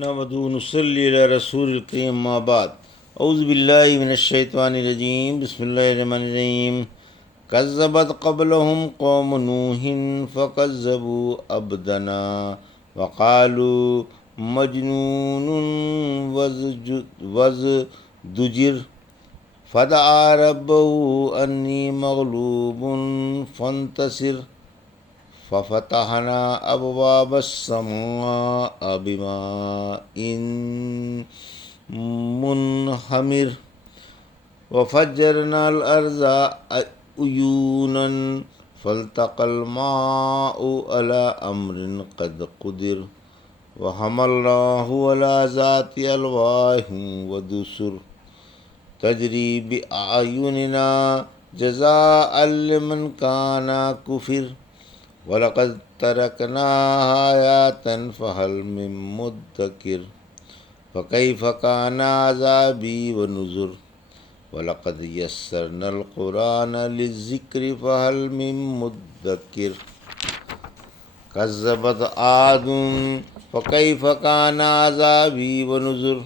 نحمده ونصلي على رسول الكريم ما بعد اعوذ باللہ من الشیطان الرجیم بسم اللہ الرحمن الرحیم کذبت قبلهم قوم نوح فکذبوا عبدنا وقالوا مجنون وازدجر فدعا ربه انی مغلوب فانتصر ففتحنا ابواب السماء بماء منہمر وفجرنا الارض عیونا فالتقى الماء على امر قد قدر وحملناه على ذات الواح ودسر تجری بأعیننا جزاء لمن کان کفر وَلَقَدْ تَرَكْنَاهَا آيَاتًا فَهَلْ مِن مُّدَّكِرٍ فَكَيْفَ كَانَ عَذَابِي وَنُذُرِ وَلَقَدْ يَسَّرْنَا الْقُرْآنَ لِلذِّكْرِ فَهَلْ مِن مُّدَّكِرٍ كَذَّبَتْ عَادٌ فَكَيْفَ كَانَ عَذَابِي وَنُذُرِ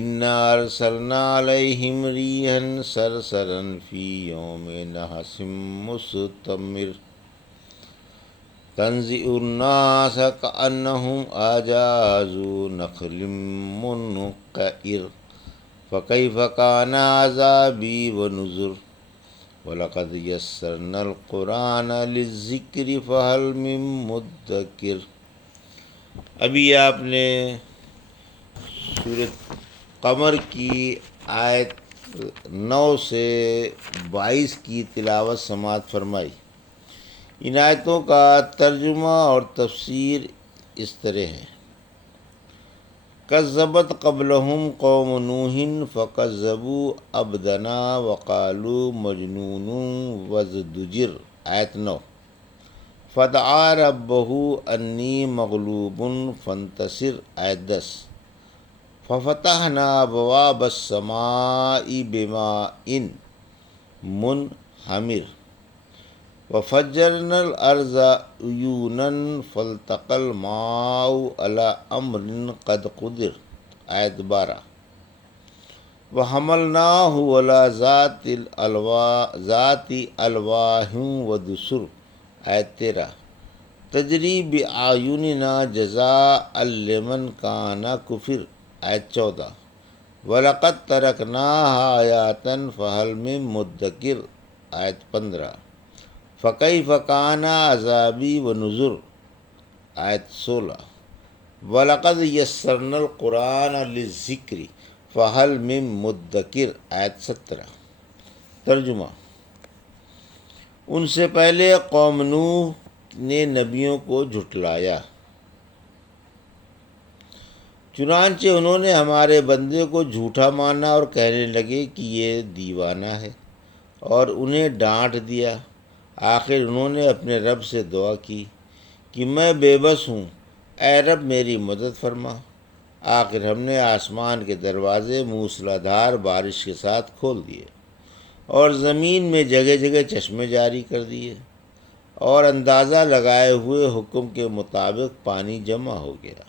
إِنَّا أَرْسَلْنَا عَلَيْهِمْ رِيحًا صَرْصَرًا فِي يَوْمِ نَحْسٍ مُّسْتَمِرٍّ تنزع الناس كأنهم أعجاز نخل منقعر فكيف كان عذابي ونذر ولقد يسرنا القرآن للذكر فهل من مدكر۔ ابھی آپ نے سورۃ قمر کی آیت 9 سے 22 کی تلاوت سماعت فرمائی۔ ان آیتوں کا ترجمہ اور تفسیر اس طرح ہے: کذبت قبلہم قوم نوح فکذبوا عبدنا وقالوا مجنون وازدجر۔ آیت 9۔ فدعا ربہ انی مغلوب فانتصر۔ آیت 10۔ ففتحنا ابواب السماء بماء منہمر وفجرنا الارض عیونا فالتقى الماء على امر قد قدر۔ آیت 12۔ وحملناه على ذات الواح ودسر۔ آیت 13۔ تجری بأعیننا جزاء لمن کان کفر۔ آیت 14۔ وَلَقَدْ تَرَكْنَاهَا آيَاتًا فَهَلْ مِن مُّدَّكِرٍ۔ آیت 15۔ فَكَيْفَ كَانَ عَذَابِي وَنُذُرِ۔ آیت 16۔ وَلَقَدْ يَسَّرْنَا الْقُرْآنَ لِلذِّكْرِ فَهَلْ مِن مُّدَّكِرٍ۔ آیت 17۔ ترجمہ: ان سے پہلے قوم نوح نے نبیوں کو جھٹلایا، چنانچہ انہوں نے ہمارے بندے کو جھوٹا مانا اور کہنے لگے کہ یہ دیوانہ ہے، اور انہیں ڈانٹ دیا۔ آخر انہوں نے اپنے رب سے دعا کی کہ میں بے بس ہوں، اے رب میری مدد فرما۔ آخر ہم نے آسمان کے دروازے موسلا دھار بارش کے ساتھ کھول دیے، اور زمین میں جگہ جگہ چشمے جاری کر دیے، اور اندازہ لگائے ہوئے حکم کے مطابق پانی جمع ہو گیا،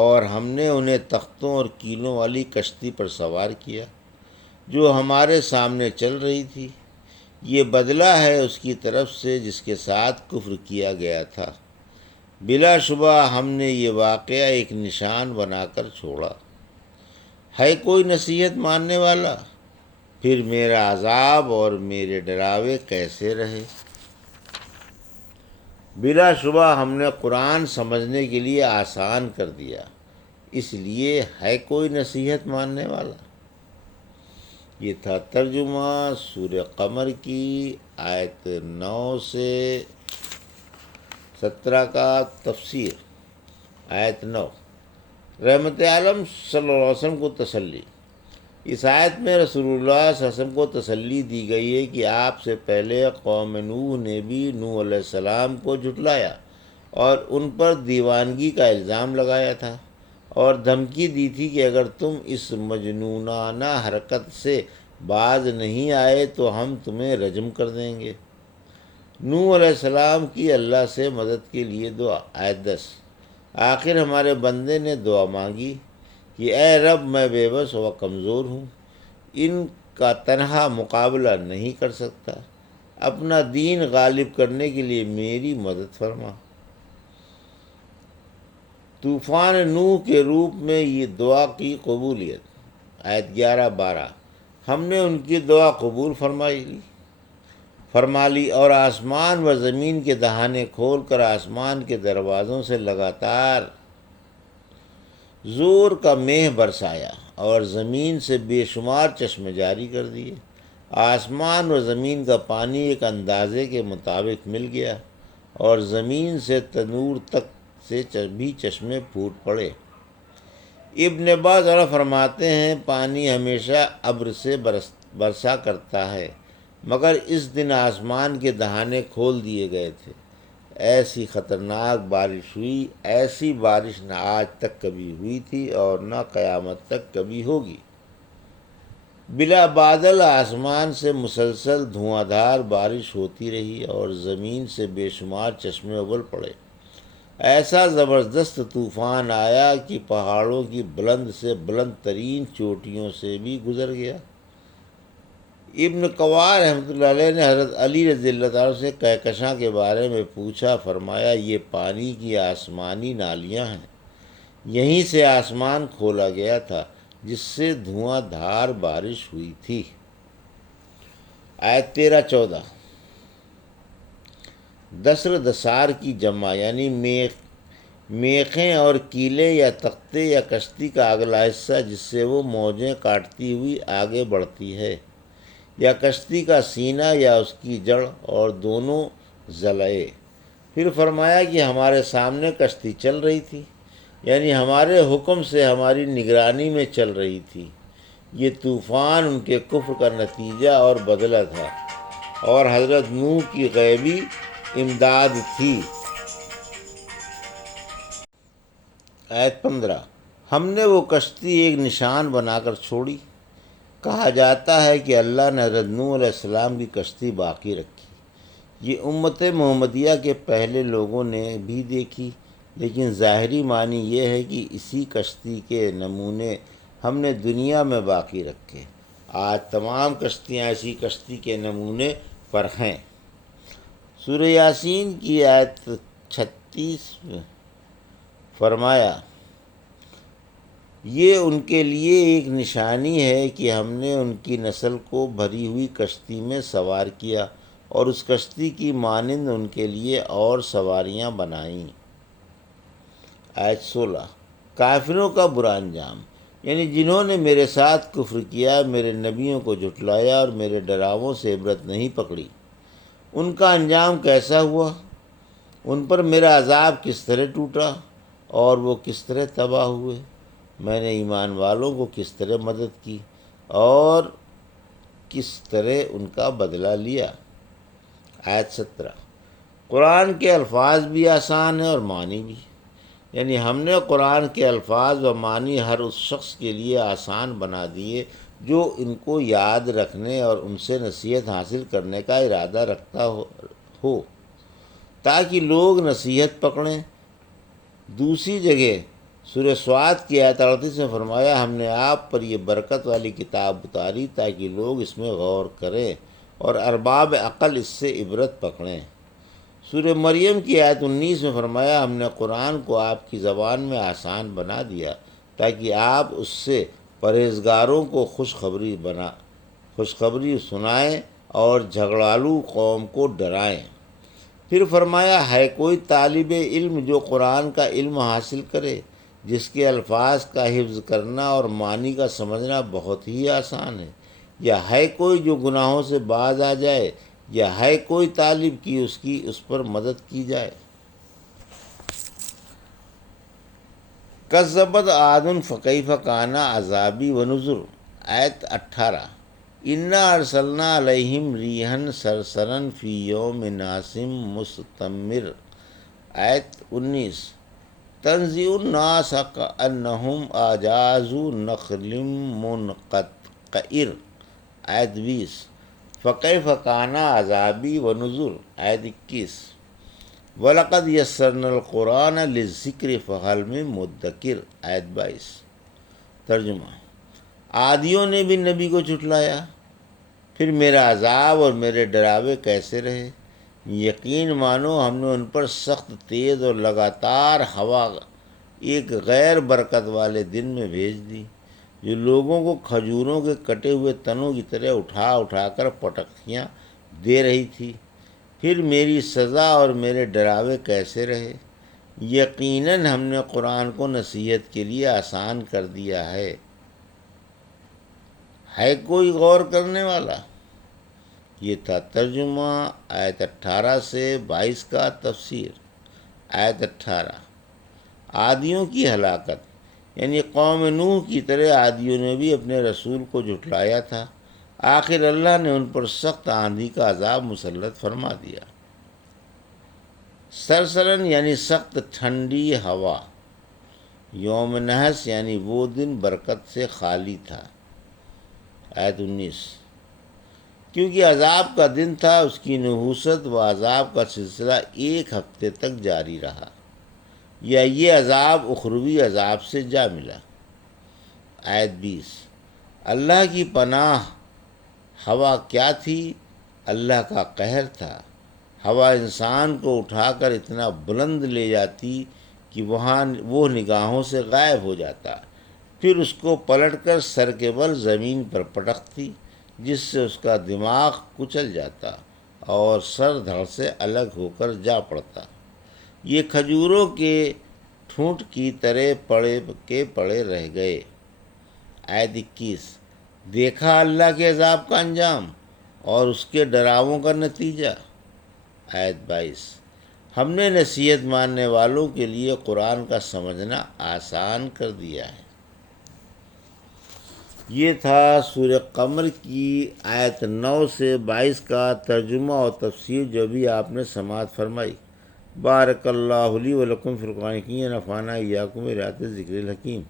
اور ہم نے انہیں تختوں اور کیلوں والی کشتی پر سوار کیا جو ہمارے سامنے چل رہی تھی۔ یہ بدلہ ہے اس کی طرف سے جس کے ساتھ کفر کیا گیا تھا۔ بلا شبہ ہم نے یہ واقعہ ایک نشان بنا کر چھوڑا۔ ہے کوئی نصیحت ماننے والا؟ پھر میرا عذاب اور میرے ڈراوے کیسے رہے؟ بلا شبہ ہم نے قرآن سمجھنے کے لیے آسان کر دیا، اس لیے ہے کوئی نصیحت ماننے والا؟ یہ تھا ترجمہ سورہ قمر کی آیت 9 سے 17 کا تفسیر۔ آیت 9۔ رحمت عالم صلی اللہ علیہ وسلم کو تسلی۔ اس آیت میں رسول اللہ صلی اللہ علیہ وسلم کو تسلی دی گئی ہے کہ آپ سے پہلے قوم نوح نے بھی نوح علیہ السلام کو جھٹلایا اور ان پر دیوانگی کا الزام لگایا تھا، اور دھمکی دی تھی کہ اگر تم اس مجنونانہ حرکت سے باز نہیں آئے تو ہم تمہیں رجم کر دیں گے۔ نوح علیہ السلام کی اللہ سے مدد کے لیے دعا۔ آیت 10۔ آخر ہمارے بندے نے دعا مانگی کہ اے رب میں بے بس و کمزور ہوں، ان کا تنہا مقابلہ نہیں کر سکتا، اپنا دین غالب کرنے کے لیے میری مدد فرما۔ طوفان نوح کے روپ میں یہ دعا کی قبولیت۔ آیت 11-12، ہم نے ان کی دعا قبول فرما لی اور آسمان و زمین کے دہانے کھول کر آسمان کے دروازوں سے لگاتار زور کا مہ برسایا اور زمین سے بے شمار چشمے جاری کر دیے۔ آسمان و زمین کا پانی ایک اندازے کے مطابق مل گیا اور زمین سے تنور تک سے بھی چشمے پھوٹ پڑے۔ ابن عباس فرماتے ہیں پانی ہمیشہ ابر سے برسا کرتا ہے، مگر اس دن آسمان کے دہانے کھول دیے گئے تھے۔ ایسی خطرناک بارش ہوئی، ایسی بارش نہ آج تک کبھی ہوئی تھی اور نہ قیامت تک کبھی ہوگی۔ بلا بادل آسمان سے مسلسل دھواں دھار بارش ہوتی رہی اور زمین سے بے شمار چشمے ابل پڑے۔ ایسا زبردست طوفان آیا کہ پہاڑوں کی بلند سے بلند ترین چوٹیوں سے بھی گزر گیا۔ ابن قوار رحمۃ اللہ علیہ نے حضرت علی رضی اللہ عنہ سے کہکشاں کے بارے میں پوچھا، فرمایا یہ پانی کی آسمانی نالیاں ہیں، یہیں سے آسمان کھولا گیا تھا جس سے دھواں دھار بارش ہوئی تھی۔ آیت 13-14، دسر دسار کی جمع یعنی میخیں اور کیلے یا تختے یا کشتی کا اگلا حصہ جس سے وہ موجیں کاٹتی ہوئی آگے بڑھتی ہے، یا کشتی کا سینہ یا اس کی جڑ اور دونوں ضلعے۔ پھر فرمایا کہ ہمارے سامنے کشتی چل رہی تھی، یعنی ہمارے حکم سے ہماری نگرانی میں چل رہی تھی۔ یہ طوفان ان کے کفر کا نتیجہ اور بدلہ تھا اور حضرت نوح کی غیبی امداد تھی۔ آیت 15، ہم نے وہ کشتی ایک نشان بنا کر چھوڑی۔ کہا جاتا ہے کہ اللہ نے حضرت نوح علیہ السلام کی کشتی باقی رکھی۔ یہ امت محمدیہ کے پہلے لوگوں نے بھی دیکھی، لیکن ظاہری معنی یہ ہے کہ اسی کشتی کے نمونے ہم نے دنیا میں باقی رکھے۔ آج تمام کشتیاں اسی کشتی کے نمونے پر ہیں۔ سورہ یاسین کی آیت 36 میں فرمایا یہ ان کے لیے ایک نشانی ہے کہ ہم نے ان کی نسل کو بھری ہوئی کشتی میں سوار کیا اور اس کشتی کی مانند ان کے لیے اور سواریاں بنائیں۔ آیت 16، کافروں کا برا انجام، یعنی جنہوں نے میرے ساتھ کفر کیا، میرے نبیوں کو جھٹلایا اور میرے ڈراووں سے عبرت نہیں پکڑی، ان کا انجام کیسا ہوا؟ ان پر میرا عذاب کس طرح ٹوٹا اور وہ کس طرح تباہ ہوئے؟ میں نے ایمان والوں کو کس طرح مدد کی اور کس طرح ان کا بدلہ لیا۔ آیت 17، قرآن کے الفاظ بھی آسان ہیں اور معنی بھی، یعنی ہم نے قرآن کے الفاظ و معنی ہر اس شخص کے لیے آسان بنا دیے جو ان کو یاد رکھنے اور ان سے نصیحت حاصل کرنے کا ارادہ رکھتا ہو تاکہ لوگ نصیحت پکڑیں۔ دوسری جگہ سورہ صاد کی آیت 38 میں فرمایا ہم نے آپ پر یہ برکت والی کتاب اتاری تاکہ لوگ اس میں غور کریں اور ارباب عقل اس سے عبرت پکڑیں۔ سورہ مریم کی آیت 19 میں فرمایا ہم نے قرآن کو آپ کی زبان میں آسان بنا دیا تاکہ آپ اس سے پرہیزگاروں کو خوشخبری سنائیں اور جھگڑالو قوم کو ڈرائیں۔ پھر فرمایا ہے کوئی طالب علم جو قرآن کا علم حاصل کرے جس کے الفاظ کا حفظ کرنا اور معنی کا سمجھنا بہت ہی آسان ہے، یا ہے کوئی جو گناہوں سے باز آ جائے، یا ہے کوئی طالب کی اس پر مدد کی جائے۔ کذبت عاد فکیف کان عذابی ونذر۔ آیت 18، انا ارسلنا علیہم ریحا صرصرا فی یوم ناحس مستمر۔ آیت 19، تنزع الناس کأنہم اعجاز نخل منقعر۔ آیت 20، فکیف کان عذابی ونذر۔ آیت 21، وَلَقَدْ يَسَّرْنَا الْقُرْآنَ لِلذِّكْرِ فَهَلْ مِن مُدَّکِرٍ، آیت 22۔ ترجمہ: عادیوں نے بھی نبی کو جھٹلایا، پھر میرا عذاب اور میرے ڈراوے کیسے رہے۔ یقین مانو ہم نے ان پر سخت تیز اور لگاتار ہوا ایک غیر برکت والے دن میں بھیج دی، جو لوگوں کو کھجوروں کے کٹے ہوئے تنوں کی طرح اٹھا اٹھا کر پٹخیاں دے رہی تھی۔ پھر میری سزا اور میرے ڈراوے کیسے رہے۔ یقیناً ہم نے قرآن کو نصیحت کے لیے آسان کر دیا ہے کوئی غور کرنے والا؟ یہ تھا ترجمہ آیت 18 سے 22 کا تفسیر۔ آیت 18، عادیوں کی ہلاکت، یعنی قوم نوح کی طرح عادیوں نے بھی اپنے رسول کو جھٹلایا تھا، آخر اللہ نے ان پر سخت آندھی کا عذاب مسلط فرما دیا۔ سرسرن یعنی سخت ٹھنڈی ہوا، یوم نحس یعنی وہ دن برکت سے خالی تھا۔ آیت 19، کیونکہ عذاب کا دن تھا، اس کی نحوست و عذاب کا سلسلہ 1 ہفتے تک جاری رہا، یا یہ عذاب اخروی عذاب سے جا ملا۔ آیت 20، اللہ کی پناہ ہوا کیا تھی؟ اللہ کا قہر تھا۔ ہوا انسان کو اٹھا کر اتنا بلند لے جاتی کہ وہاں وہ نگاہوں سے غائب ہو جاتا، پھر اس کو پلٹ کر سر کے بل زمین پر پٹکتی، جس سے اس کا دماغ کچل جاتا اور سر دھڑ سے الگ ہو کر جا پڑتا۔ یہ کھجوروں کے ٹھونٹ کی طرح پڑے رہ گئے۔ آیت 21، دیکھا اللہ کے عذاب کا انجام اور اس کے ڈراووں کا نتیجہ۔ آیت 22، ہم نے نصیحت ماننے والوں کے لیے قرآن کا سمجھنا آسان کر دیا ہے۔ یہ تھا سورہ قمر کی آیت 9 سے 22 کا ترجمہ اور تفسیر، جو بھی آپ نے سماعت فرمائی۔ بارک اللہ لی و لکم فی القرآن الحکیم، نفعنا ایاکم بآیات الذکر الحکیم۔